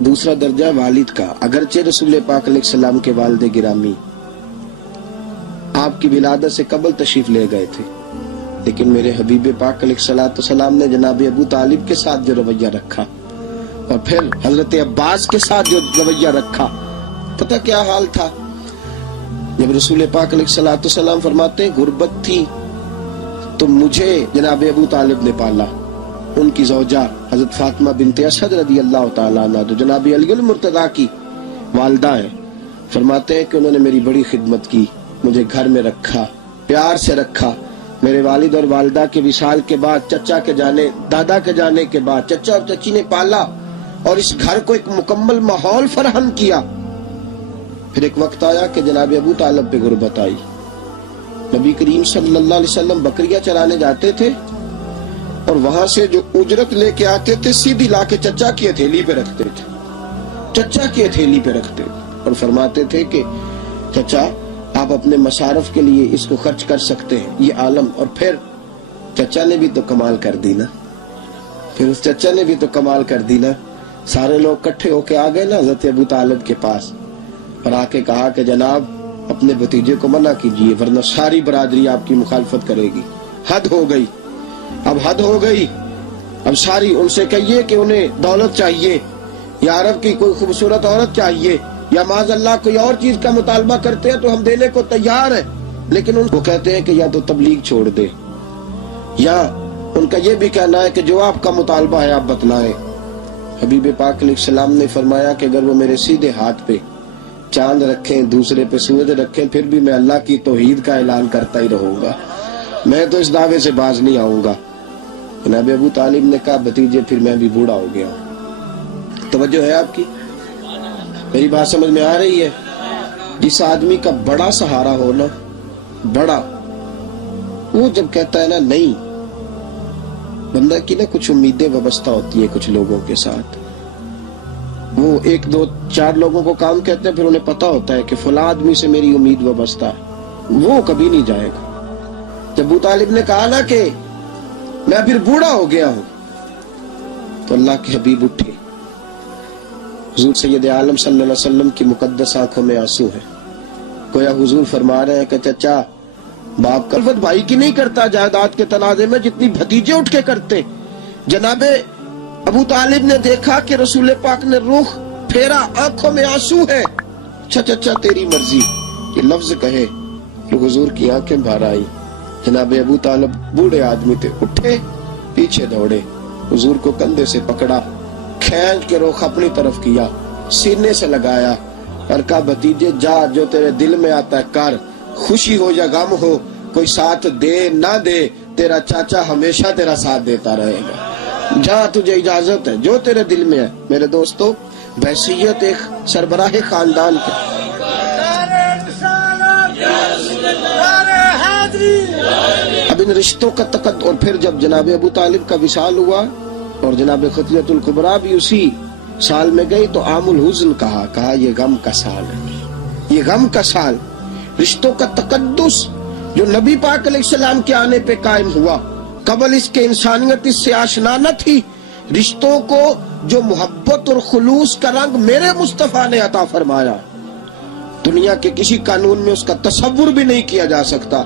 دوسرا درجہ والد کا، اگرچہ رسول پاک علیہ السلام کے والد گرامی آپ کی ولادت سے قبل تشریف لے گئے تھے، لیکن میرے حبیب پاک علیہ السلام نے جناب ابو طالب کے ساتھ جو رویہ رکھا اور پھر حضرت عباس کے ساتھ جو رویہ رکھا، پتہ کیا حال تھا؟ جب رسول پاک علیہ السلام فرماتے ہیں غربت تھی تو مجھے جناب ابو طالب نے پالا، ان کی زوجہ حضرت فاطمہ بنت اسد رضی اللہ تعالیٰ عنہ جو جناب علی المرتضیٰ کی والدہ ہیں، فرماتے ہیں کہ انہوں نے میری بڑی خدمت کی، مجھے گھر میں رکھا، پیار سے رکھا۔ میرے والد اور والدہ کے وصال کے بعد، چچا کے جانے، دادا کے جانے کے بعد چچا اور چچی نے پالا اور اس گھر کو ایک مکمل ماحول فراہم کیا۔ پھر ایک وقت آیا کہ جناب ابو طالب پہ غربت آئی۔ نبی کریم صلی اللہ علیہ وسلم بکریاں چرانے جاتے تھے اور وہاں سے جو اجرت لے کے آتے تھے سیدھی لا کے چچا کی ہتھیلی پہ رکھتے تھے، چچا کی ہتھیلی پہ رکھتے اور فرماتے تھے کہ چچا آپ اپنے مصارف کے لیے اس کو خرچ کر سکتے ہیں، یہ عالم۔ اور پھر چچا نے بھی تو کمال کر دی نا، پھر اس چچا نے بھی تو کمال کر دی نا، سارے لوگ کٹھے ہو کے آ گئے نا حضرت ابو طالب کے پاس اور آ کے کہا کہ جناب اپنے بھتیجے کو منع کیجئے ورنہ ساری برادری آپ کی مخالفت کرے گی، حد ہو گئی، اب حد ہو گئی، اب ساری ان سے کہیے کہ انہیں دولت چاہیے یا عرب کی کوئی خوبصورت عورت چاہیے یا معاذ اللہ کوئی اور چیز کا مطالبہ کرتے ہیں تو ہم دینے کو تیار ہیں، لیکن ان کو کہتے ہیں کہ یا تو تبلیغ چھوڑ دے یا ان کا یہ بھی کہنا ہے کہ جو آپ کا مطالبہ ہے آپ بتلائیں۔ حبیب پاک علیہ السلام نے فرمایا کہ اگر وہ میرے سیدھے ہاتھ پہ چاند رکھیں، دوسرے پہ سورج رکھیں، پھر بھی میں اللہ کی توحید کا اعلان کرتا ہی رہوں گا، میں تو اس دعوے سے باز نہیں آؤں گا۔ جناب ابو طالب نے کہا بھتیجے پھر میں بھی بوڑھا ہو گیا ہوں۔ توجہ ہے آپ کی؟ میری بات سمجھ میں آ رہی ہے؟ جس آدمی کا بڑا سہارا ہو نا، بڑا، وہ جب کہتا ہے نا نہیں، بندہ کی نا کچھ امیدیں وابستہ ہوتی ہیں کچھ لوگوں کے ساتھ، وہ ایک دو چار لوگوں کو کام کہتے ہیں، پھر انہیں پتا ہوتا ہے کہ فلاں آدمی سے میری امید وابستہ ہے، وہ کبھی نہیں جائے گا۔ جب ابو طالب نے کہا نا کہ میں پھر بوڑھا ہو گیا ہوں، تو اللہ کے حبیب اٹھے، حضور سید عالم صلی اللہ علیہ وسلم کی مقدس آنکھوں میں آنسو ہے، گویا حضور فرما رہے ہیں کہ چچا باپ کا الفت بھائی کی نہیں کرتا جائیداد کے تنازع میں جتنی بھتیجے اٹھ کے کرتے۔ جناب ابو طالب نے دیکھا کہ رسول پاک نے رخ پھیرا، آنکھوں میں آنسو ہے، اچھا چچا تیری مرضی، یہ لفظ کہے تو حضور کی آنکھیں بھر آئی۔ جناب ابو طالب بوڑھے آدمی تھے، اٹھے، پیچھے دوڑے، حضور کو کندھے سے پکڑا، کھینچ کے رخ اپنی طرف کیا، سینے سے لگایا اور کہا بھتیجے جا، جو تیرے دل میں آتا ہے کر، خوشی ہو یا غم ہو، کوئی ساتھ دے نہ دے، تیرا چاچا ہمیشہ تیرا ساتھ دیتا رہے گا، جا تجھے اجازت ہے، جو تیرے دل میں ہے۔ میرے دوستو، بحیثیت ایک سربراہ خاندان کے اب ان رشتوں کا تقدس، اور پھر جب جناب ابو طالب کا وصال ہوا اور جناب خطیۃ الکبریٰ بھی اسی سال میں گئی تو عام الحزن کہا یہ غم کا سال ہے، یہ غم کا سال۔ رشتوں کا تقدس جو نبی پاک علیہ السلام کے آنے پہ قائم ہوا، قبل اس کے انسانیت اس سے آشنا نہ تھی۔ رشتوں کو جو محبت اور خلوص کا رنگ میرے مصطفیٰ نے عطا فرمایا، دنیا کے کسی قانون میں اس کا تصور بھی نہیں کیا جا سکتا۔